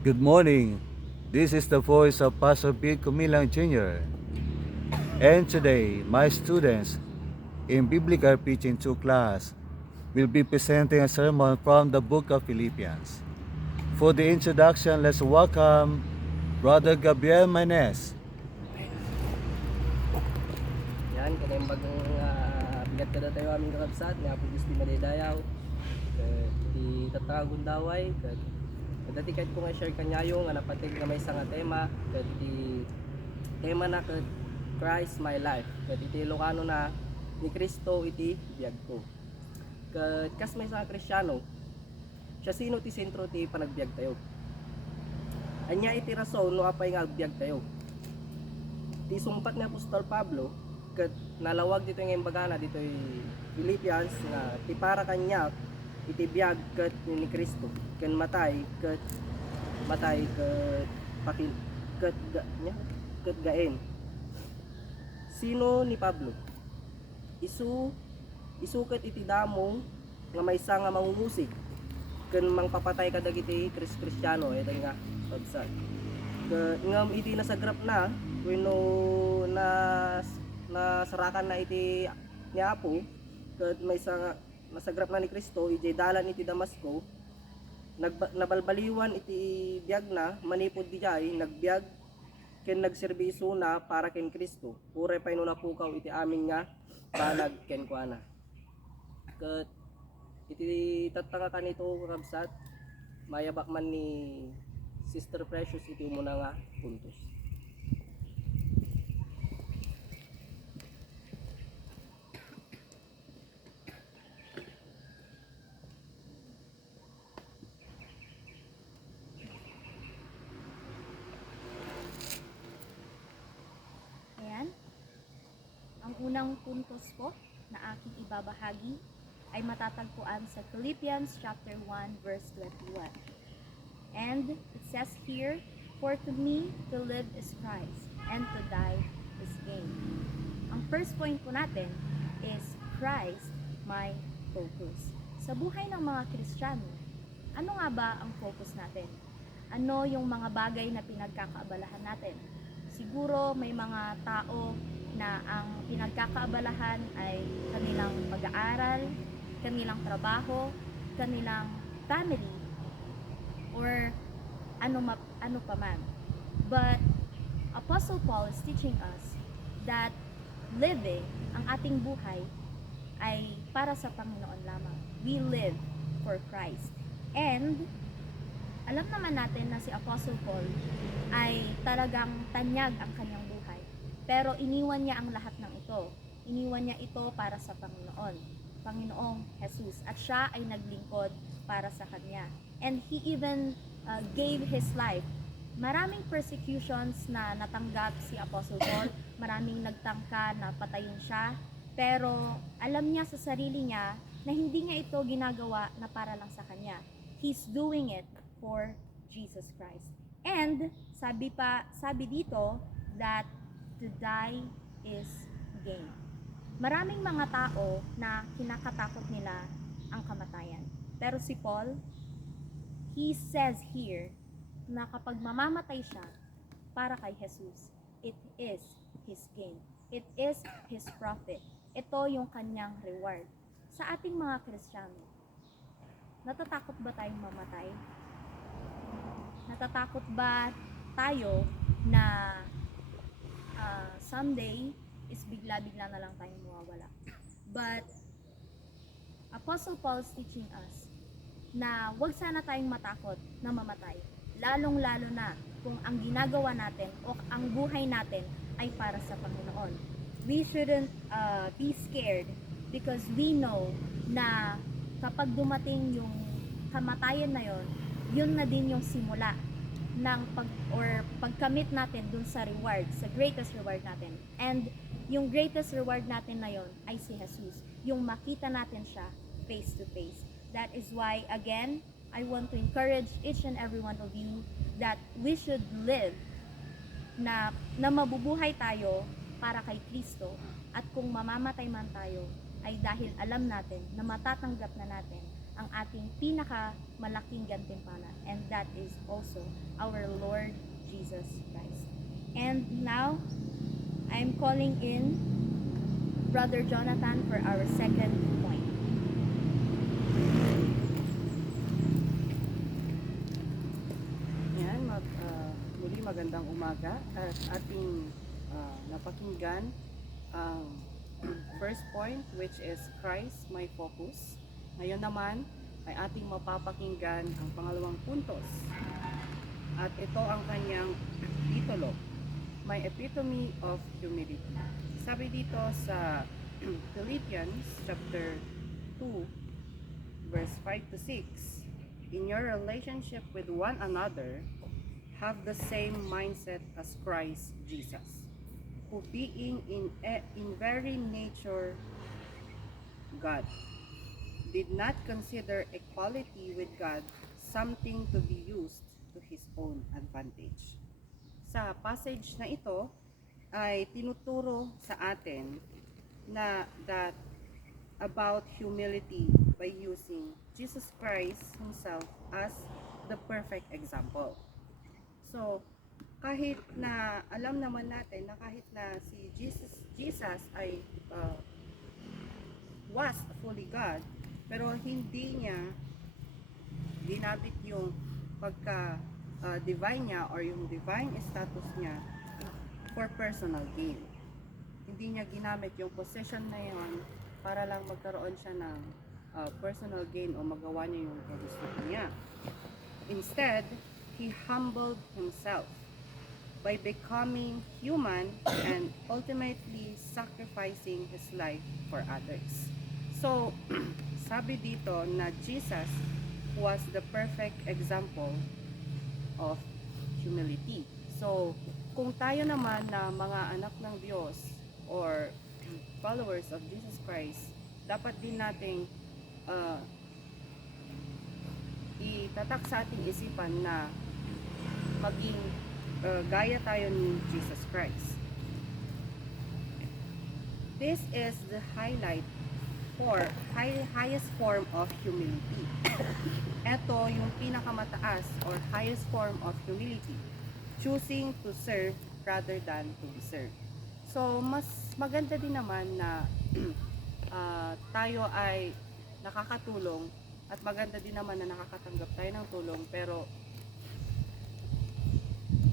Good morning. This is the voice of Pastor Pete Kumilang Jr. And today, my students in Biblical Preaching 2 class will be presenting a sermon from the book of Philippians. For the introduction, let's welcome Brother Gabriel Manes. Yan, kanayang bagang bigat ka na tayo aming kakabsat, nga po gusto malidayaw. Di tatawag daway, dati kahit ko nga share kanyayo nga napatig na may isang tema, di tema na kat Christ my life. Iti Ilocano na ni Kristo iti biyag ko. Kas may isang Kristiyano, siya sino ti sentro ti panagbiag tayo. Anya iti rason no apay nga agbiag tayo. Ti sumpat ni Apostol Pablo ket nalawag dito ng embagana dito Philippians nga ti para kanya iti biag ket ni Kristo ken matay ket pakil ket gaen. Sino ni Pablo? Isuket iti damo nga maysa nga mangungusig ken mangpapatay kadagiti Kristiyano ito nga pagsa. Ngam iti nasagrap na wenno na sarakan na iti ni Apo ket maysa nasagrap na ni Kristo iti dalan iti Damasco nabalbaliwan iti biag na manipod dijay nagbiag ken nagserbiso na para ken Kristo uray pay no napukaw iti amin nga banag ken kuana ket iti tatanga kanito kabsat mayabak man ni Sister Precious iti umuna nga puntos. Ayan. Ang unang puntos po na aking ibabahagi ay matatagpuan sa Philippians chapter 1 verse 21. And it says here, "For to me to live is Christ, and to die is gain." Ang first point po natin is Christ my focus. Sa buhay ng mga Kristiyano, ano nga ba ang focus natin? Ano yung mga bagay na pinagkakaabalahan natin? Siguro may mga tao na ang pinagkakaabalahan ay kanilang pag-aaral, kanilang trabaho, kanilang family, or ano pa man. But Apostle Paul is teaching us that living, ang ating buhay, ay para sa Panginoon lamang. We live for Christ. And alam naman natin na si Apostle Paul ay talagang tanyag ang kanyang buhay. Pero iniwan niya ang lahat ng ito. Iniwan niya ito para sa Panginoong Jesus. At siya ay naglingkod para sa kanya. And he even gave his life. Maraming persecutions na natanggap si Apostle Paul. Maraming nagtangka na patayin siya. Pero alam niya sa sarili niya na hindi niya ito ginagawa na para lang sa kanya. He's doing it for Jesus Christ. And sabi dito that to die is gain. Maraming mga tao na kinakatakot nila ang kamatayan. Pero si Paul, he says here na kapag mamamatay siya para kay Jesus, it is his gain. It is his profit. Ito yung kanyang reward. Sa ating mga Kristiyano, natatakot ba tayong mamatay? Natatakot ba tayo na someday is bigla-bigla na lang tayong mawawala? But Apostle Paul is teaching us na wag sana tayong matakot na mamatay. Lalong-lalo na kung ang ginagawa natin o ang buhay natin ay para sa Panginoon. We shouldn't be scared because we know na kapag dumating yung kamatayan na yon, yun na din yung simula ng pagkamit natin dun sa reward, sa greatest reward natin. And yung greatest reward natin na yon ay si Jesus. Yung makita natin siya face to face. That is why, again, I want to encourage each and every one of you that we should live na mabubuhay tayo para kay Kristo. At kung mamamatay man tayo, ay dahil alam natin na matatanggap na natin ang ating pinakamalaking gantimpala, and that is also our Lord Jesus Christ. And now, I'm calling in Brother Jonathan for our second point. Yan, muli magandang umaga at ating napakinggan ang first point, which is Christ, my focus. Ngayon naman ay ating mapapakinggan ang pangalawang puntos. At ito ang kanyang titulo, My Epitome of Humility. Sabi dito sa Philippians chapter 2 verse 5 to 6, in your relationship with one another, have the same mindset as Christ Jesus, who being in very nature God, did not consider equality with God something to be used to his own advantage. Sa passage na ito ay tinuturo sa atin na that about humility by using Jesus Christ himself as the perfect example. So, kahit na alam naman natin na kahit na si Jesus ay was fully God, pero hindi niya ginamit yung divine niya or yung divine status niya for personal gain. Hindi niya ginamit yung position na yun para lang magkaroon siya ng personal gain o magawa niya yung gusto niya. Instead, he humbled himself by becoming human and ultimately sacrificing his life for others. So, sabi dito na Jesus was the perfect example of humility. So, kung tayo naman na mga anak ng Diyos or followers of Jesus Christ, dapat din nating itatak sa ating isipan na maging gaya tayo ni Jesus Christ. This is the highest form of humility. Ito yung pinakamataas or highest form of humility, choosing to serve rather than to be served. So, mas maganda din naman na tayo ay nakakatulong at maganda din naman na nakakatanggap tayo ng tulong, pero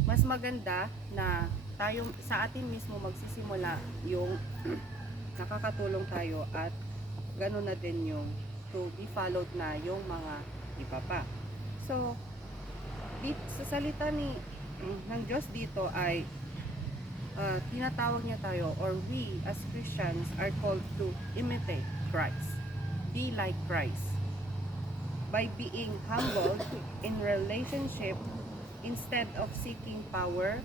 mas maganda na tayo sa atin mismo magsisimula yung nakakatulong tayo at gano'n na din yung to be followed na yung mga iba pa. So, sa salita ng Diyos dito ay tinatawag niya tayo, or we as Christians are called to imitate Christ, be like Christ, by being humbled in relationship instead of seeking power,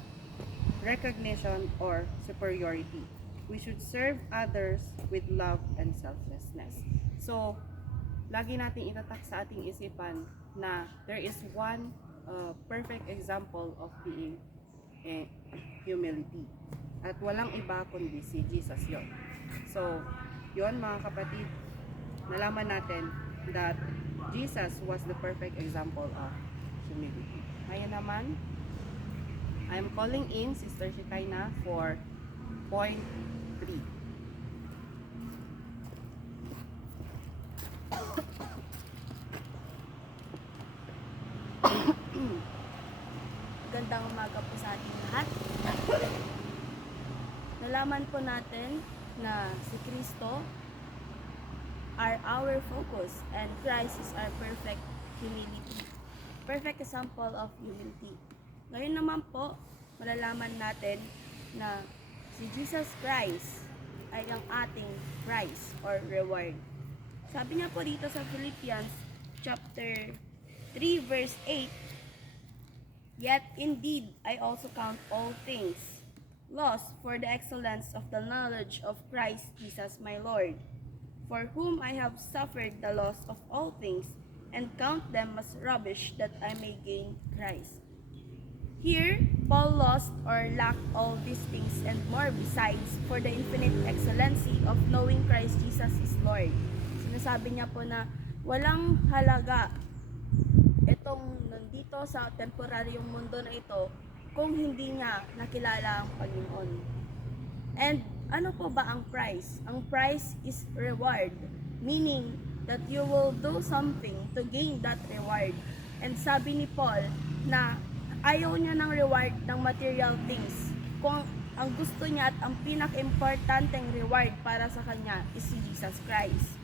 recognition, or superiority. We should serve others with love and selflessness. So, lagi natin itatak sa ating isipan na there is one perfect example of being humility. At walang iba kundi si Jesus yon. So, yon mga kapatid, nalaman natin that Jesus was the perfect example of humility. Ngayon naman, I'm calling in Sister Shekinah for point 3. Gandang umaga po sa ating lahat. Nalaman po natin na si Kristo are our focus and Christ is our perfect humility. Perfect example of humility. Ngayon naman po, malalaman natin na si Jesus Christ ay ang ating prize or reward. Sabi niya po dito sa Philippians chapter 3 verse 8, yet indeed I also count all things lost for the excellence of the knowledge of Christ Jesus my Lord, for whom I have suffered the loss of all things, and count them as rubbish that I may gain Christ. Here, Paul lost or lacked all these things and more besides for the infinite excellency of knowing Christ Jesus is Lord. Sinasabi niya po na walang halaga itong nandito sa temporaryong mundo na ito kung hindi niya nakilala ang Panginoon. And ano po ba ang price? Ang price is reward, meaning that you will do something to gain that reward. And sabi ni Paul na ayaw niya ng reward ng material things. Kung ang gusto niya at ang pinaka-importanteng reward para sa kanya is si Jesus Christ.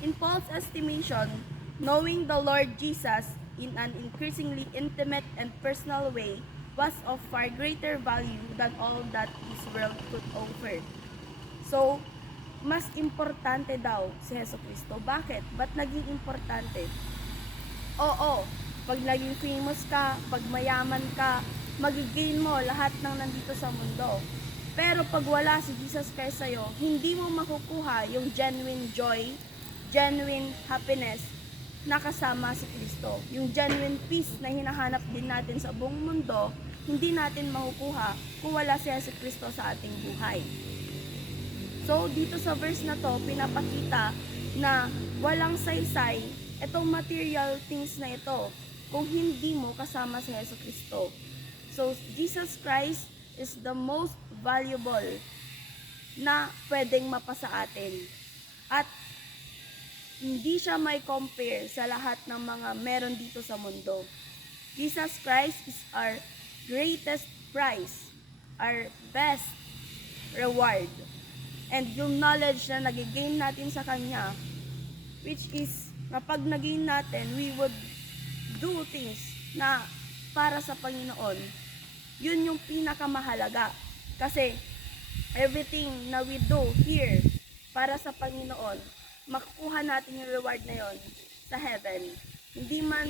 In Paul's estimation, knowing the Lord Jesus in an increasingly intimate and personal way was of far greater value than all that this world could offer. So, mas importante daw si Hesus Kristo. Bakit? Ba't naging importante? Oo, pag naging famous ka, pag mayaman ka, magigain mo lahat ng nandito sa mundo. Pero pag wala si Jesus Christ sa'yo, hindi mo makukuha yung genuine joy, genuine happiness na kasama si Kristo. Yung genuine peace na hinahanap din natin sa buong mundo, hindi natin makukuha kung wala si Jesus Kristo sa ating buhay. So, dito sa verse na to, pinapakita na walang saysay itong material things na ito kung hindi mo kasama si Jesus Kristo. So, Jesus Christ is the most valuable na pwedeng mapasa atin. At hindi siya may compare sa lahat ng mga meron dito sa mundo. Jesus Christ is our greatest prize, our best reward. And yung knowledge na nagigain natin sa Kanya, which is, kapag nagain natin, we would do things na para sa Panginoon. Yun yung pinakamahalaga. Kasi, everything na we do here para sa Panginoon, makukuha natin yung reward na yon sa heaven. Hindi man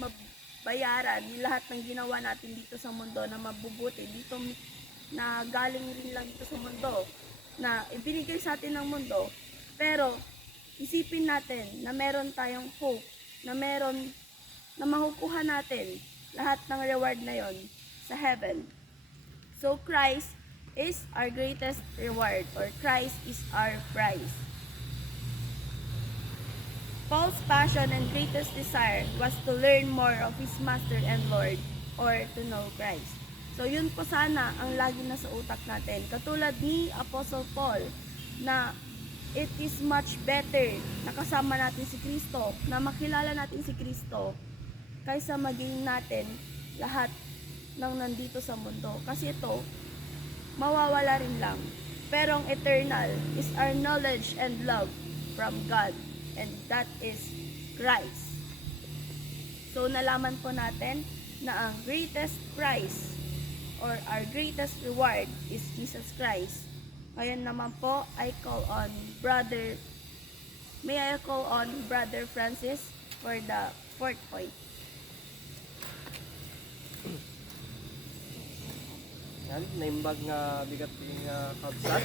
mabayaran yung lahat ng ginawa natin dito sa mundo na mabubuti, dito na galing rin lang dito sa mundo, na ibinigay sa atin ng mundo. Pero, isipin natin na meron tayong hope, na meron, na makukuha natin lahat ng reward na yon sa heaven. So, Christ is our greatest reward, or Christ is our prize. Paul's passion and greatest desire was to learn more of his Master and Lord, or to know Christ. So yun po sana ang lagi na sa utak natin. Katulad ni Apostle Paul, na it is much better na kasama natin si Kristo, na makilala natin si Kristo, kaysa maging natin lahat ng nandito sa mundo. Kasi ito, mawawala rin lang. Pero ang eternal is our knowledge and love from God. And that is Christ. So, nalaman po natin na ang greatest prize or our greatest reward is Jesus Christ. Ngayon naman po, may I call on Brother Francis for the fourth point. Yan, naimbag nga bigat nga kabsat.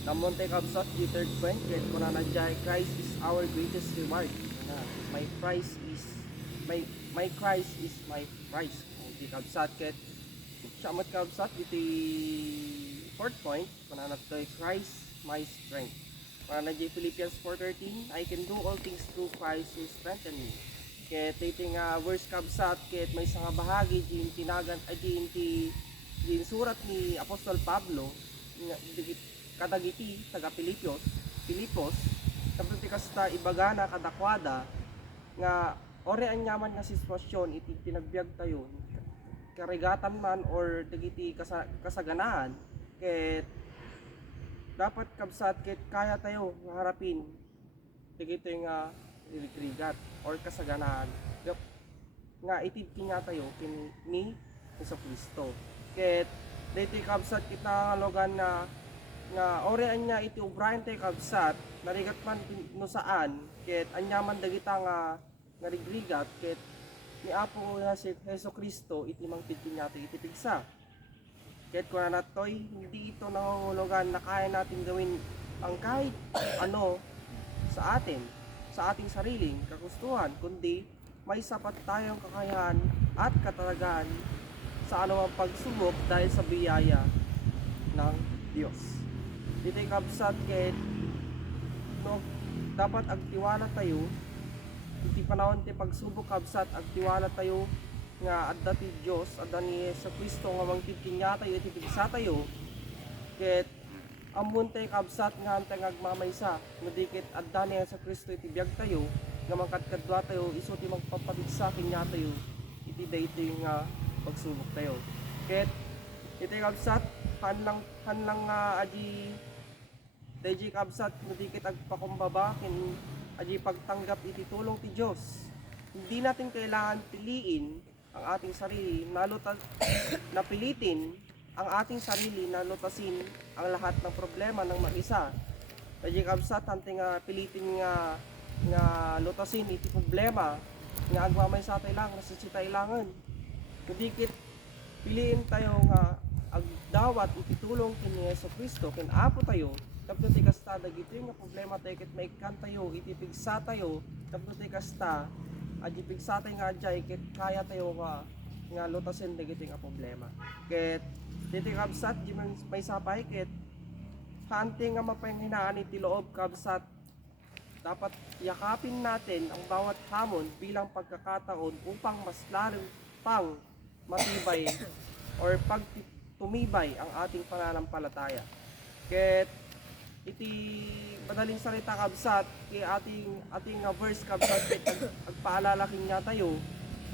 Namon tayo kabsat, the third point, kaya kung nanadjay, Christ is our greatest reward. My Christ is my prize. Di kabsat, kaya siyamat kabsat, iti fourth point, kung nanadjay, Christ my strength. Kung nanadjay Philippians 4:13, I can do all things through Christ who strengthen me. Kaya iti nga verse kabsat, kaya may isang bahagi, din surat ni Apostol Pablo, kadagiti taga Pilipos, tapos kasta ibagana kadakwada nga ore anyaman nga sitwasyon iti tinagbiag tayo karigatan man or dagiti kasaganaan ket dapat kabsat ket kaya tayo nga harapin dagiti nga rigat or kasaganaan nga itid nga tayo ni Jesucristo ket diti kabsat kita logan nga orean niya iti ubrayan tayo kabsat narigat man no saan ket anyaman dagita nga rigrigat ket ni Apo Hesus Kristo iti mangtid niya iti pigsa ket kun natoy hindi ito nangungulugan na kaya natin gawin ang kahit ano sa ating sariling kagustuhan kundi may sapat tayong kakayahan at katatagan sa anumang pagsubok dahil sa biyaya ng Diyos. Dito kabsat ket no dapat agtiwala tayo iti panahon ti pagsubok kabsat agtiwala tayo nga adda ti Dios adda ni sa Kristo nga mangkit kinya tayo iti pigsa tayo ket amun tay kabsat nga antay agmamaysa no dikit adda ni sa Kristo iti biag tayo nga mangkadkadwa tayo isu ti magpapabigsa kinya tayo iti daytoy nga pagsubok tayo ket iti kabsat hanlang nga aji dayjay kabsat no dikit agpakumbaba ken aji pagtanggap iti tulong ti Dios. Hindi natin kailangan piliin ang ating sarili, napilitin ang ating sarili na lutasin ang lahat ng problema ng mag-isa. Aji kabsat hanting nga pilitin nga lutasin iti problema nga agmamay sa tayo lang, nasa tayo langan. Kudikit piliin tayo nga agdawat iti tulong kini Yesu Kristo ken Apo tayo tapno ti kasta dagiti nga problema tayo ket maikkan tayo iti pigsa tayo tapno ti kasta aji pigsa tayo nga adjay ket kaya tayo nga lutasen dagiti nga problema ket diti kabsat di man may sapay ket hanting nga mapanghinaan iti loob kabsat dapat yakapin natin ang bawat hamon bilang pagkakataon upang mas lalong pang matibay or pagtumibay ang ating pananampalataya ket iti madaling salita kabsat kay ating verse kabsat ket agpaalala kinya tayo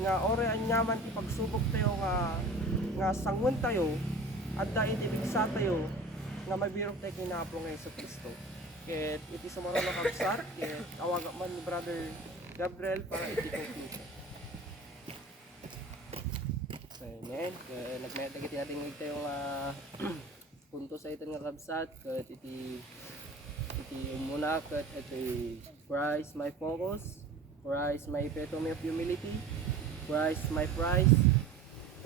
nga ore anyaman ti pagsubok tayo nga sangon tayo adda iti bigsa tayo nga mabirok tayo kinapo nga Hesus Kristo ket iti sumaro na kabsat ket awag man ni Brother Gabriel para iti conclusion. Amen. Nagmayat iti natin tayo nga punto sa ito nga kabsat ket iti umuna ket iti Christ my focus, Christ my epitome of humility, Christ my prize,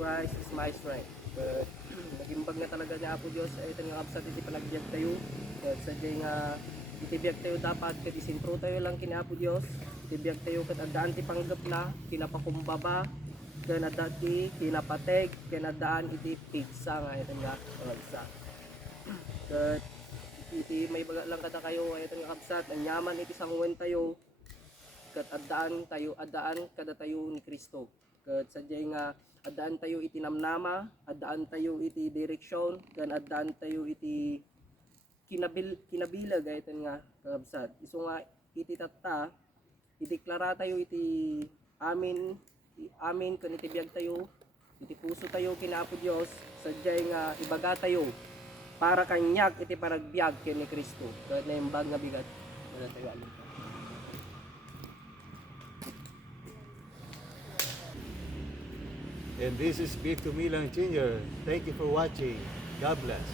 Christ is my strength. Ket nagimbag nga talaga ni Apo Dios sa ito nga kabsat iti panagbiag tayo ket sadya nga iti biag tayo dapat ket isintro tayo lang kini Apo Dios iti biag tayo ket addaan ti panggapla kinapakumbaba ken adda ti kinapateg ken addaan iti pigsa nga ito nga kabsat. Ket iti may baga lang kada kayo ay nga kabsat anyaman iti sanguwen tayo ket addaan kada tayo ni Kristo ket sadya nga addaan tayo iti namnama addaan tayo iti direksyon ken addaan tayo iti kinabilag ay nga kabsat isu nga iti tatta ideklara tayo iti amin ken iti biag tayo iti puso tayo kina Apo Dios sadya nga ibaga tayo para kanyag iti paragbiag ken ni Kristo ket naimbag nga bigat wala tayo alam. And this is Big Kumilang Jr. Thank you for watching. God bless.